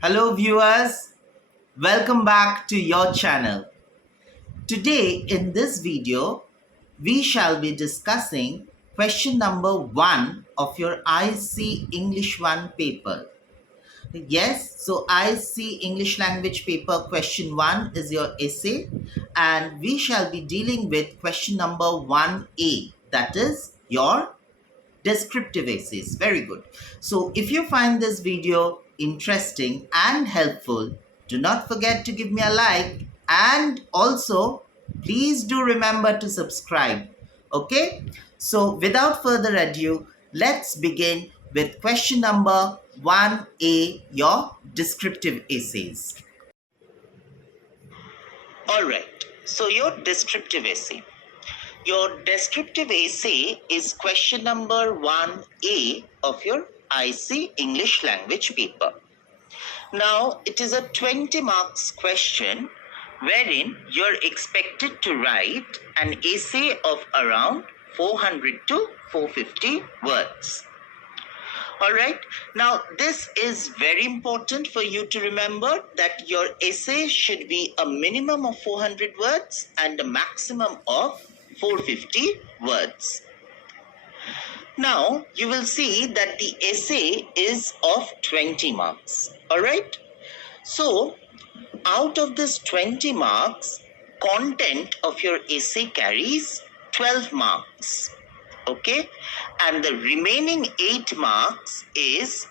Hello viewers, welcome back to your channel. Today in this video, we shall be discussing question number 1 of your ISC English 1 paper. Yes, so ISC English language paper question 1 is your essay and we shall be dealing with question number 1A, that is your descriptive essays. Very good. So if you find this video interesting and helpful, do not forget to give me a like and also please do remember to subscribe. Okay? So without further ado, let's begin with question number 1A, your descriptive essays. All right. So your descriptive essay. Your descriptive essay is question number 1A of your IC English language paper. Now, it is a 20 marks question wherein you're expected to write an essay of around 400 to 450 words. Alright, now this is very important for you to remember that your essay should be a minimum of 400 words and a maximum of 450 words. Now, you will see that the essay is of 20 marks. Alright, so out of this 20 marks, content of your essay carries 12 marks. Okay, and the remaining 8 marks is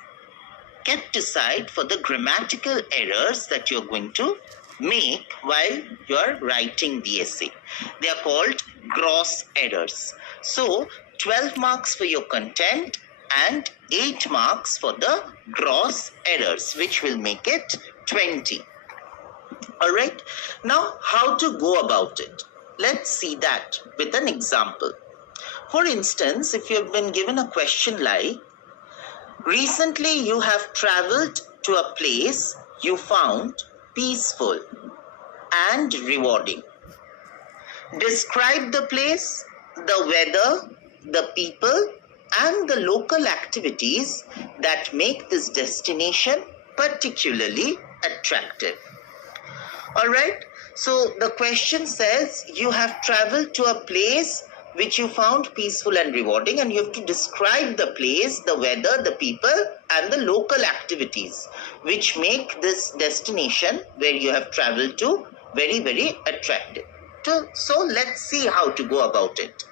kept aside for the grammatical errors that you're going to make while you're writing the essay. They are called gross errors. So 12 marks for your content and 8 marks for the gross errors, which will make it 20. Alright, now how to go about it? Let's see that with an example. For instance, if you have been given a question like, recently you have traveled to a place you found peaceful and rewarding. Describe the place, the weather, the people, and the local activities that make this destination particularly attractive. Alright, so the question says you have traveled to a place which you found peaceful and rewarding, and you have to describe the place, the weather, the people, and the local activities which make this destination where you have traveled to very, very attractive. So let's see how to go about it.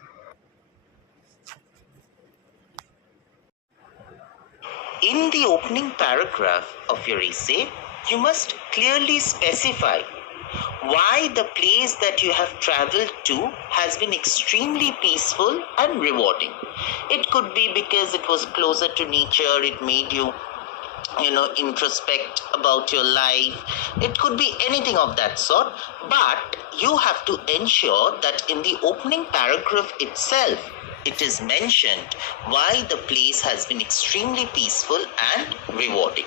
In the opening paragraph of your essay, you must clearly specify why the place that you have traveled to has been extremely peaceful and rewarding. It could be because it was closer to nature, it made you introspect about your life. It could be anything of that sort, but you have to ensure that in the opening paragraph itself, it is mentioned why the place has been extremely peaceful and rewarding.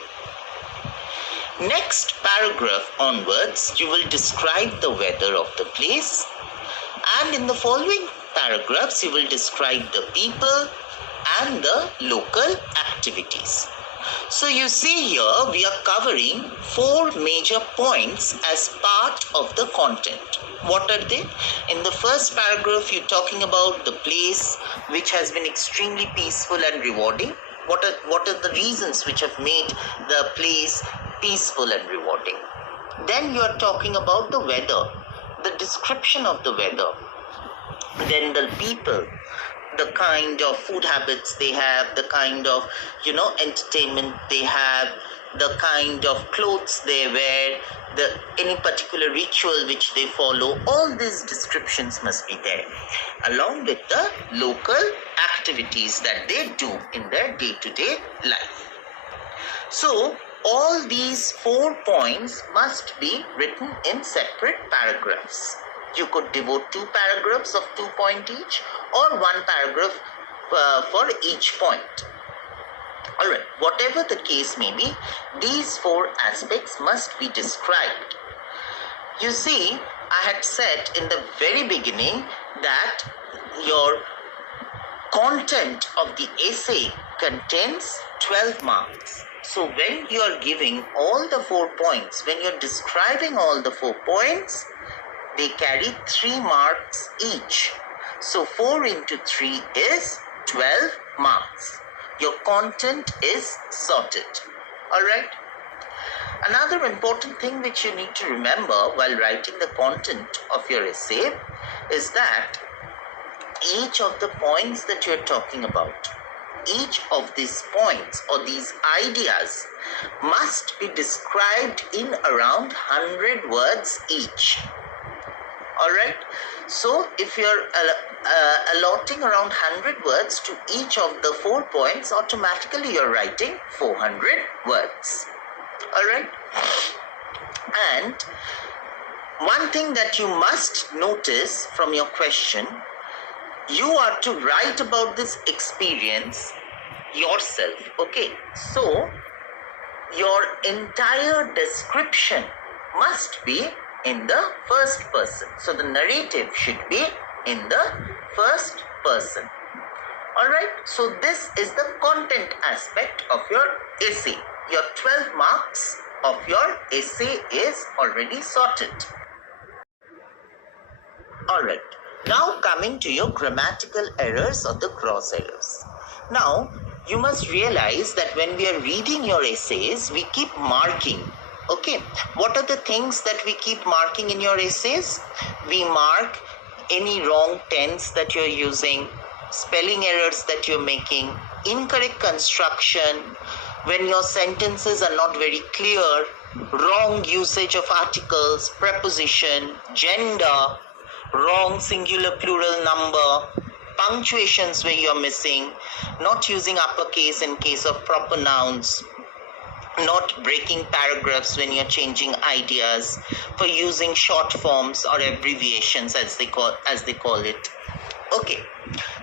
Next paragraph onwards, you will describe the weather of the place, and in the following paragraphs, you will describe the people and the local activities. So you see here, we are covering 4 major points as part of the content. What are they? In the first paragraph, you're talking about the place which has been extremely peaceful and rewarding. What are the reasons which have made the place peaceful and rewarding? Then you are talking about the weather, the description of the weather. Then the people, the kind of food habits they have, the kind of entertainment they have, the kind of clothes they wear, any particular ritual which they follow. All these descriptions must be there, along with the local activities that they do in their day-to-day life. So all these 4 points must be written in separate paragraphs. You could devote 2 paragraphs of 2 points each, or 1 paragraph for each point. Alright, whatever the case may be, these 4 aspects must be described. You see, I had said in the very beginning that your content of the essay contains 12 marks. So when you are giving all the 4 points, when you're describing all the 4 points, they carry 3 marks each. So 4 into 3 is 12 marks. Your content is sorted. Alright? Another important thing which you need to remember while writing the content of your essay is that each of the points that you're talking about, each of these points or these ideas must be described in around 100 words each. Alright, so if you're allotting around 100 words to each of the 4 points, automatically you're writing 400 words. Alright, and one thing that you must notice from your question, you are to write about this experience yourself. Okay, so your entire description must be in the first person. So the narrative should be in the first person. Alright, so this is the content aspect of your essay. Your 12 marks of your essay is already sorted. Alright, now coming to your grammatical errors or the cross errors. Now, you must realize that when we are reading your essays, we keep marking. Okay, what are the things that we keep marking in your essays? We mark any wrong tense that you're using, spelling errors that you're making, incorrect construction, when your sentences are not very clear, wrong usage of articles, preposition, gender, wrong singular plural number, punctuations where you're missing, not using uppercase in case of proper nouns, not breaking paragraphs when you're changing ideas, for using short forms or abbreviations as they call it. Okay,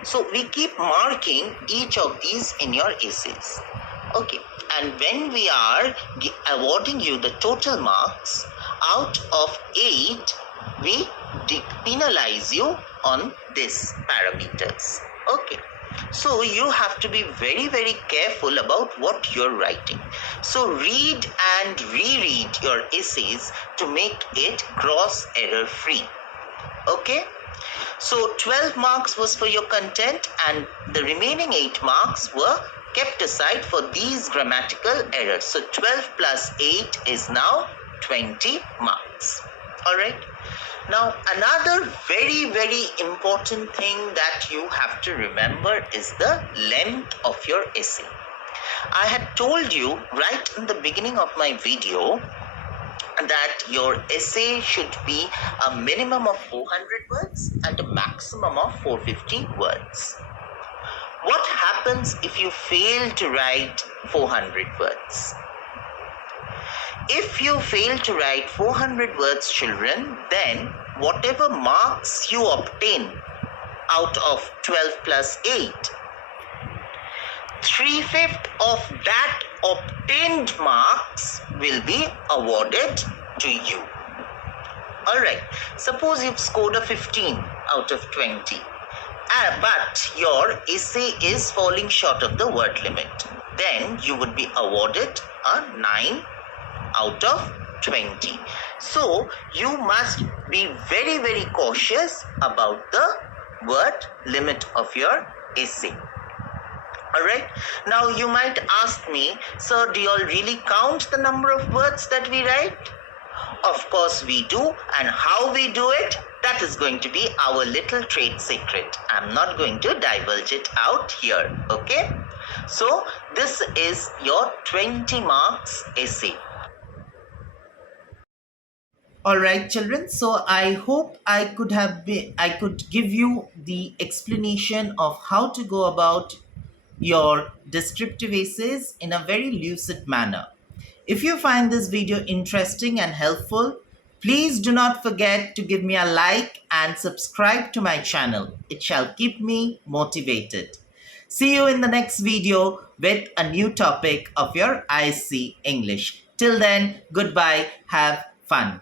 so we keep marking each of these in your essays. Okay, and when we are awarding you the total marks, out of 8, we penalize you on this parameters. Okay, so you have to be very, very careful about what you're writing. So read and reread your essays to make it cross error free. Okay, so 12 marks was for your content and the remaining 8 marks were kept aside for these grammatical errors. So 12 plus 8 is now 20 marks. Alright. Now another very, very important thing that you have to remember is the length of your essay. I had told you right in the beginning of my video that your essay should be a minimum of 400 words and a maximum of 450 words. What happens if you fail to write 400 words? If you fail to write 400 words, children, then whatever marks you obtain out of 12 plus 8, 3/5 of that obtained marks will be awarded to you. Alright, suppose you've scored a 15 out of 20. But your essay is falling short of the word limit. Then you would be awarded a 9 out of 20. So you must be very, very cautious about the word limit of your essay. Alright, now you might ask me, sir, do you all really count the number of words that we write? Of course we do, and how we do it, that is going to be our little trade secret. I'm not going to divulge it out here, okay? So this is your 20 marks essay. Alright children, so I hope I could give you the explanation of how to go about your descriptive essays in a very lucid manner. If you find this video interesting and helpful, please do not forget to give me a like and subscribe to my channel. It shall keep me motivated. See you in the next video with a new topic of your ISC English. Till then, goodbye. Have fun.